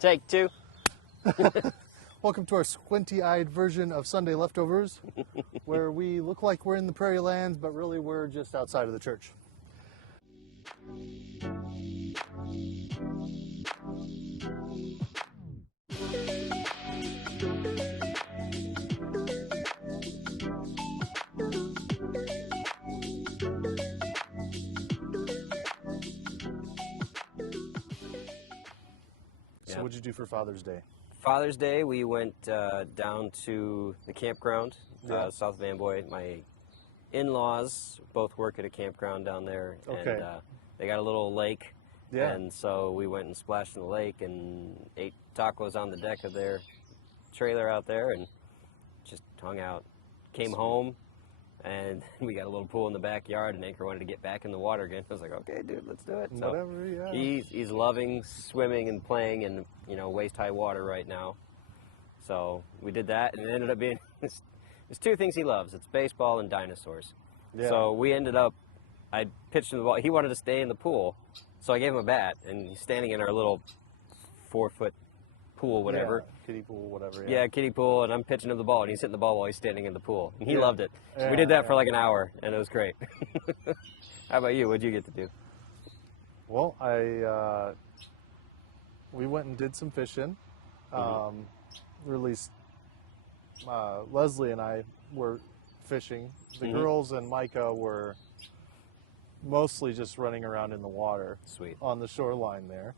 Take two. Welcome to our squinty-eyed version of Sunday Leftovers, where we look like we're in the prairie lands, but really we're just outside of the church. So what'd you do for Father's Day? Father's Day, we went down to the campground south of Amboy. My in-laws both work at a campground down there, and they got a little lake, and so we went and splashed in the lake and ate tacos on the deck of their trailer out there and just hung out. Came home, and we got a little pool in the backyard, and Anchor wanted to get back in the water again. I was like, okay, dude, let's do it. So whatever, he's loving swimming and playing in, waist-high water right now. So we did that, and it ended up being, there's two things he loves. It's baseball and dinosaurs. Yeah. So we ended up, I pitched him the ball. He wanted to stay in the pool, so I gave him a bat, and he's standing in our little 4-foot pool, whatever. Yeah, kiddie pool, whatever. Yeah, kiddie pool, and I'm pitching him the ball, and he's hitting the ball while he's standing in the pool. And he loved it. We did that for like an hour, and it was great. How about you? What'd you get to do? Well, we went and did some fishing. Leslie and I were fishing. The girls and Micah were mostly just running around in the water. Sweet. On the shoreline there.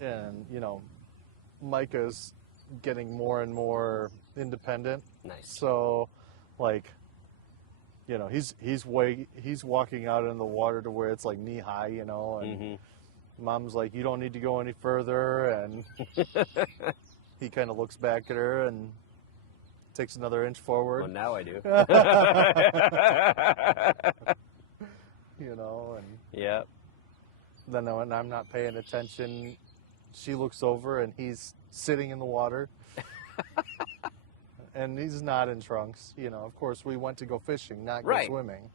And, Micah's getting more and more independent. Nice. So, he's walking out in the water to where it's like knee high, and Mom's like, you don't need to go any further, and he kind of looks back at her and takes another inch forward. Well, now I do. And then when I'm not paying attention, she looks over and he's sitting in the water. And he's not in trunks. Of course, we went to go fishing, not go swimming.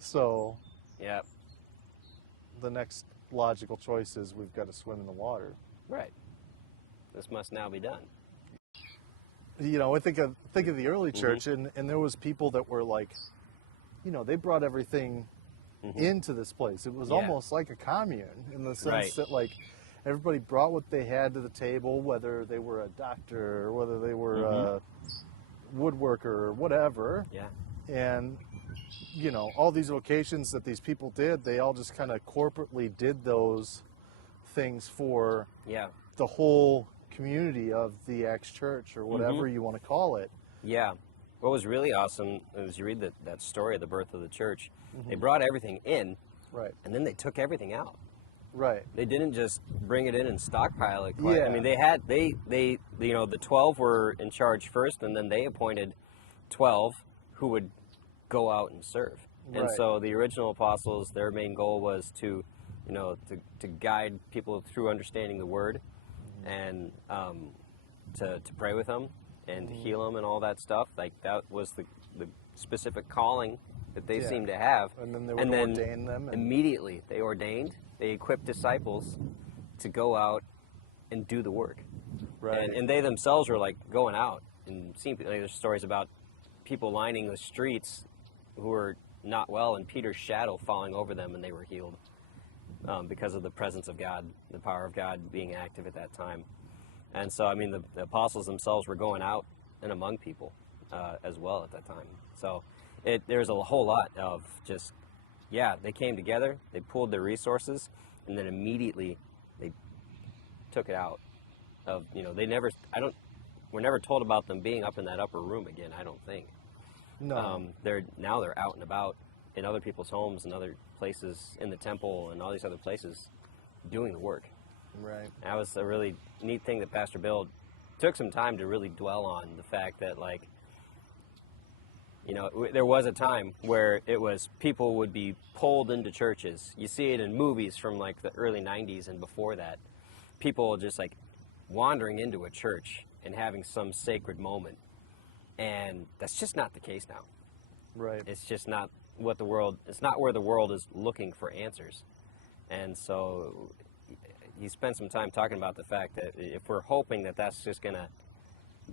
So the next logical choice is we've got to swim in the water. Right. This must now be done. I think of the early church, and there was people that were like, they brought everything into this place. It was almost like a commune in the sense that everybody brought what they had to the table, whether they were a doctor or whether they were a woodworker or whatever. Yeah. And, all these vocations that these people did, they all just kind of corporately did those things for the whole community of the Acts Church or whatever you want to call it. Yeah. What was really awesome is you read that story of the birth of the church. They brought everything in, and then they took everything out. Right. They didn't just bring it in and stockpile it. I mean, the 12 were in charge first, and then they appointed 12 who would go out and serve. And so the original apostles, their main goal was to guide people through understanding the word, and to pray with them and to heal them and all that stuff. Like that was the specific calling that they seemed to have. And then they would ordain them. Immediately they ordained. They equipped disciples to go out and do the work. Right. And they themselves were going out and seeing. There's stories about people lining the streets who were not well, and Peter's shadow falling over them, and they were healed because of the presence of God, the power of God being active at that time. And so, I mean, the apostles themselves were going out and among people as well at that time. So there's a whole lot of just, they came together, they pooled their resources, and then immediately they took it out of, we're never told about them being up in that upper room again, I don't think. No. They're out and about in other people's homes and other places in the temple and all these other places doing the work. Right. That was a really neat thing that Pastor Bill took some time to really dwell on, the fact that there was a time where it was people would be pulled into churches. You see it in movies from the early 90s and before that. People just wandering into a church and having some sacred moment. And that's just not the case now. Right. It's just not it's not where the world is looking for answers. And so, he spent some time talking about the fact that if we're hoping that that's just going to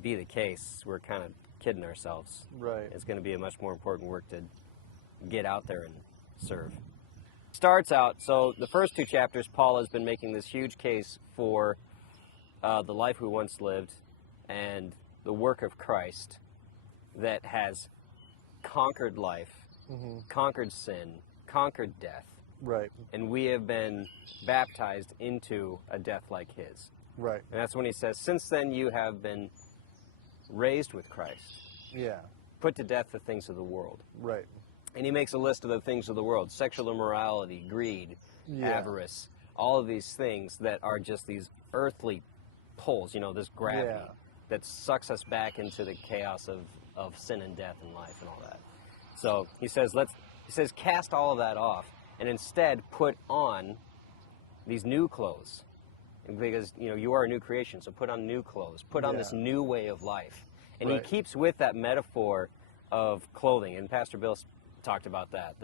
be the case, we're kind of kidding ourselves. Right. It's going to be a much more important work to get out there and serve. Starts out, so the first 2 chapters, Paul has been making this huge case for the life we once lived and the work of Christ that has conquered life, conquered sin, conquered death. Right. And we have been baptized into a death like his. Right. And that's when he says, since then you have been raised with Christ. Yeah. Put to death the things of the world. Right. And he makes a list of the things of the world: sexual immorality, greed, avarice, all of these things that are just these earthly pulls, this gravity that sucks us back into the chaos of sin and death and life and all that. So he says, cast all of that off and instead put on these new clothes. Because, you are a new creation, so put on new clothes. Put on this new way of life. And he keeps with that metaphor of clothing. And Pastor Bill talked about that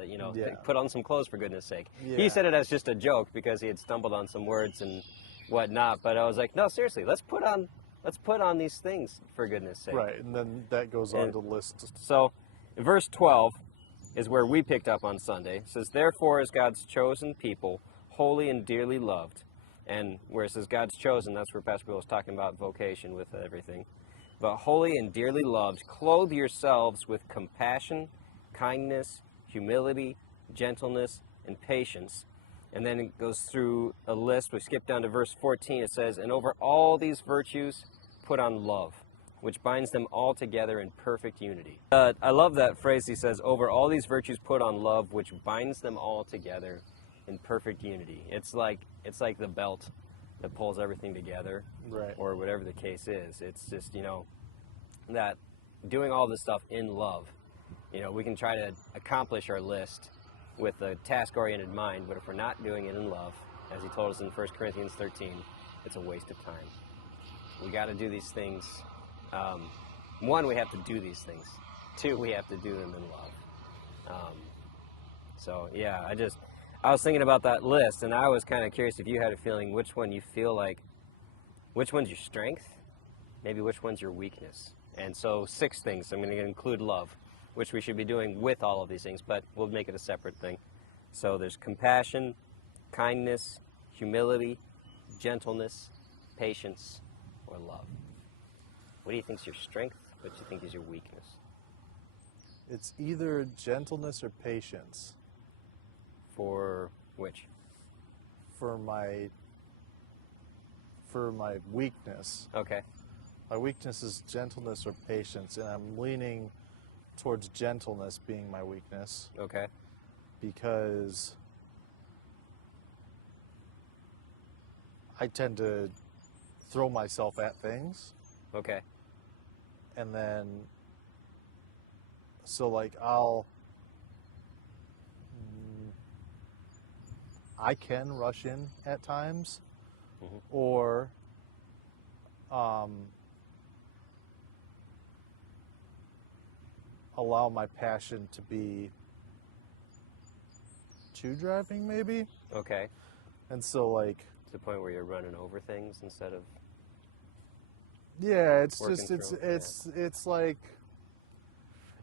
put on some clothes, for goodness sake. Yeah. He said it as just a joke because he had stumbled on some words and whatnot. But I was like, no, seriously, let's put on these things, for goodness sake. Right, and then that goes on to list. So, verse 12 is where we picked up on Sunday. It says, therefore, as God's chosen people, holy and dearly loved. And where it says God's chosen, that's where Pastor Bill was talking about vocation with everything. But holy and dearly loved, clothe yourselves with compassion, kindness, humility, gentleness, and patience. And then it goes through a list. We skip down to verse 14. It says, and over all these virtues, put on love, which binds them all together in perfect unity. I love that phrase. He says, over all these virtues, put on love, which binds them all together in perfect unity. It's like the belt that pulls everything together, right, or whatever the case is. It's just, that doing all this stuff in love. We can try to accomplish our list with a task-oriented mind, but if we're not doing it in love, as he told us in 1 Corinthians 13, it's a waste of time. We got to do these things. 1, we have to do these things. 2, we have to do them in love. So, yeah, I was thinking about that list, and I was kind of curious if you had a feeling which one you feel like, which one's your strength, maybe which one's your weakness. And so 6 things. I'm going to include love, which we should be doing with all of these things, but we'll make it a separate thing. So there's compassion, kindness, humility, gentleness, patience, or love. What do you think is your strength? What do you think is your weakness? It's either gentleness or patience. For which? For my weakness. Okay. My weakness is gentleness or patience, and I'm leaning towards gentleness being my weakness. Okay. Because I tend to throw myself at things. Okay. And then, so I can rush in at times, or allow my passion to be too driving, maybe. Okay. And so, to the point where you're running over things instead of. Yeah, it's just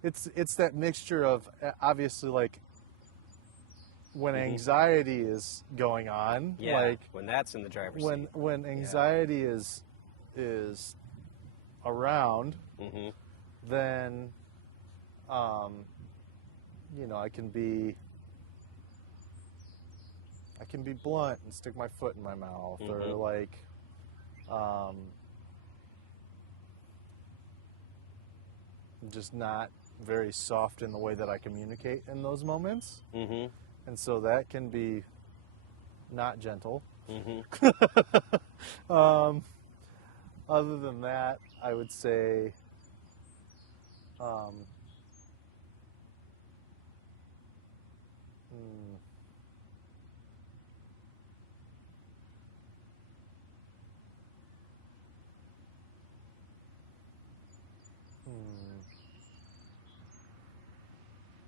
it's that mixture of obviously when anxiety is going on, when that's in the driver's seat. When anxiety is around, then I can be blunt and stick my foot in my mouth, or just not very soft in the way that I communicate in those moments. And so that can be not gentle. Other than that, I would say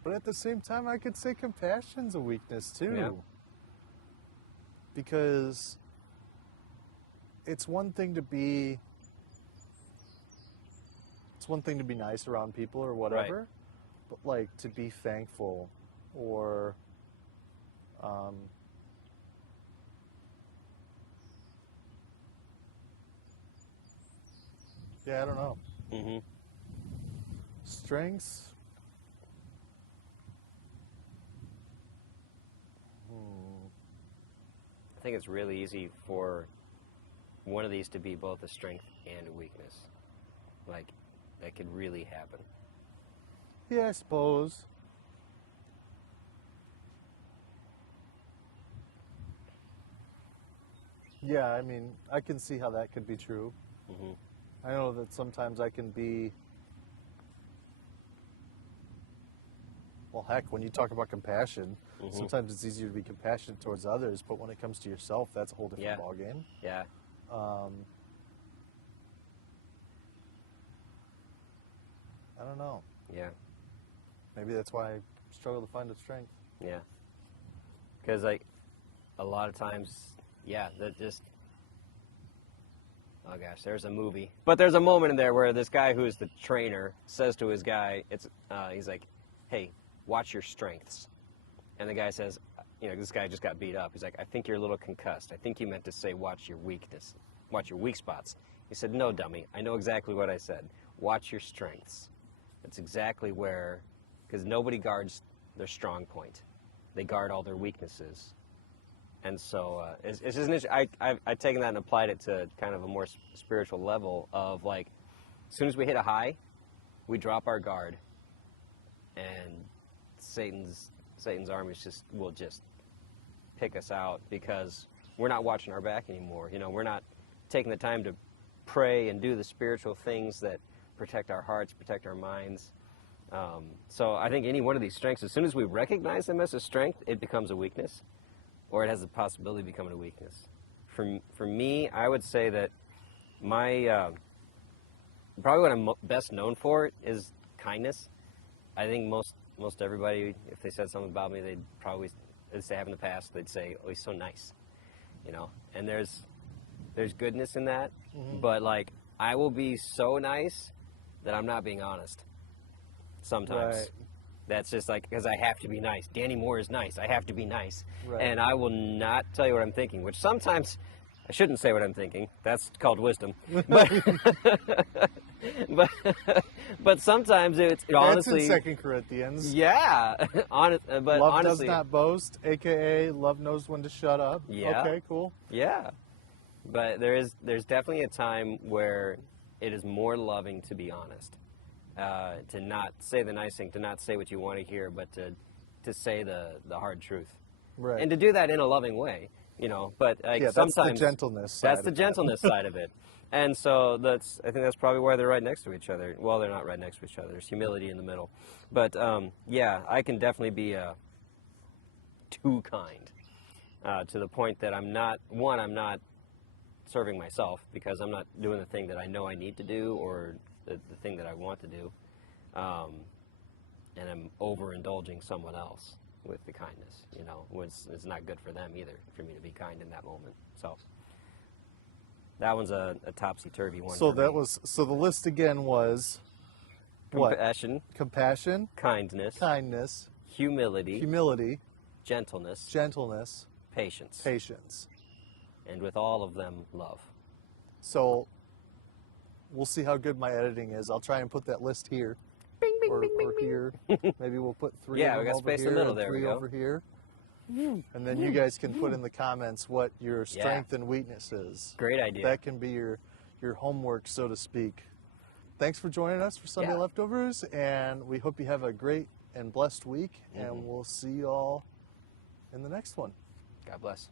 but at the same time, I could say compassion's a weakness too. Yeah. Because it's one thing to be nice around people or whatever, Right. but like to be thankful or yeah, I don't know. Mm-hmm. Strengths. I think it's really easy for one of these to be both a strength and a weakness. Like, that could really happen. Yeah, I suppose. Yeah, I mean, I can see how that could be true. Mm-hmm. I know that sometimes I can be, well, heck, when you talk about compassion, Mm-hmm. sometimes it's easier to be compassionate towards others, but when it comes to yourself, that's a whole different Yeah. ballgame. Yeah. I don't know. Yeah. Maybe that's why I struggle to find a strength. Yeah. Because, like, a lot of times, yeah, that just, oh gosh, there's a movie. But there's a moment in there where this guy who's the trainer says to his guy, he's like, hey, watch your strengths. And the guy says, you know, this guy just got beat up. He's like, I think you're a little concussed. I think you meant to say watch your weakness, watch your weak spots. He said, no, dummy, I know exactly what I said. Watch your strengths. It's exactly where, because nobody guards their strong point. They guard all their weaknesses. And so it's just an issue. I've taken that and applied it to kind of a more spiritual level of like, as soon as we hit a high, we drop our guard, and Satan's armies will just pick us out because we're not watching our back anymore. You know, we're not taking the time to pray and do the spiritual things that protect our hearts, protect our minds. So I think any one of these strengths, as soon as we recognize them as a strength, it becomes a weakness, or it has the possibility of becoming a weakness. For me, I would say that my probably what I'm best known for is kindness. I think most everybody, if they said something about me, they'd probably, as they have in the past, they'd say, "Oh, he's so nice," you know. And there's goodness in that, but like I will be so nice that I'm not being honest. Sometimes. Right. That's just like, because I have to be nice. Danny Moore is nice. I have to be nice. Right. And I will not tell you what I'm thinking, which sometimes I shouldn't say what I'm thinking. That's called wisdom. But sometimes it's honestly. That's in 2 Corinthians. Yeah. But love honestly. does not boast, a.k.a. love knows when to shut up. Yeah. Okay, cool. Yeah. But there's definitely a time where it is more loving to be honest. To not say the nice thing, to not say what you want to hear, but to say the hard truth. Right. And to do that in a loving way, you know. But like, yeah, sometimes that's the gentleness side. That's the gentleness side of it. And so I think that's probably why they're right next to each other. Well, they're not right next to each other. There's humility in the middle. But yeah, I can definitely be too kind to the point that I'm not serving myself because I'm not doing the thing that I know I need to do or the thing that I want to do, and I'm overindulging someone else with the kindness. You know, it's not good for them either for me to be kind in that moment. So that one's a topsy-turvy one. So for that me. was the list again was Compassion, what? Compassion, kindness, humility, gentleness, patience, and with all of them, love. So we'll see how good my editing is. I'll try and put that list here. Bing, bing, or, bing, bing, or bing. here. Maybe we'll put 3 Yeah, of we them got over space in here the middle. and There we 3 go. over here. And then you guys can put in the comments what your strength and weakness is. Great idea. That can be your homework, so to speak. Thanks for joining us for Sunday Leftovers, and we hope you have a great and blessed week, and we'll see you all in the next one. God bless.